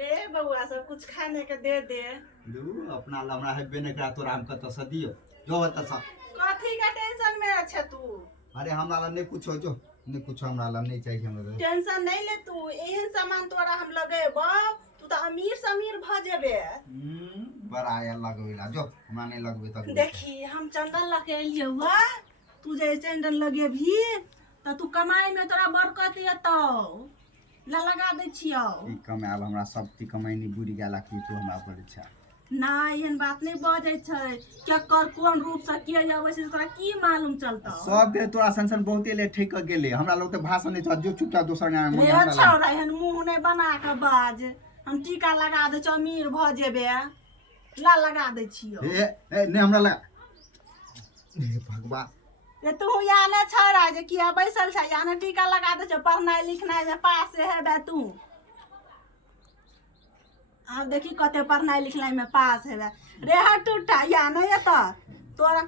रे बउआ सब कुछ खाने के दे दे। दू अपना लमड़ा हेबे ने करा तोरा हम कत से दियो जो बता सा कथी का टेंशन में अच्छे तू? अरे हमरा ला नहीं कुछ हो जो नहीं कुछ हमरा ला नहीं चाहिए हमरा टेंशन नहीं ले तू, एहन सामान तोरा हम लगेबो तू तो अमीर समीर भ जेबे। बड़ा आया लगवेला जो हमरा नहीं लगबे तक देखी हम चंदन लगे लिए हुआ, तू जे चंदन लगे भी तो तू कमाई में तोरा बरकत येतो ला लगा दे छियो। ई कमाल हमरा सब ती कमाई नहीं बुरी गेला की तो हमरा पर इच्छा ना एहन बात नहीं बजे छै क्या कर कोन रूप से किया जावे से तोरा की मालूम चलता? सब के तोरा संसन बहुते ले ठीक गेले हमरा लोग तो भाषण नहीं था जो चुपचाप दोसर ना रे छौरा एहन मुंह नहीं बना के बाज, हम टीका लगा दे छ अमीर भ जेबे ला लगा दे छियो। ए नहीं हमरा लगा हे भगवान रे तू याने छौरा जे किया बैसल छ याने टीका लगा दे छ, पढ़नाई लिखनाई में पास है बे तू। अब देखी कते पढ़नाई लिखनाई में पास है रे हट उठा याने ये तो तोरा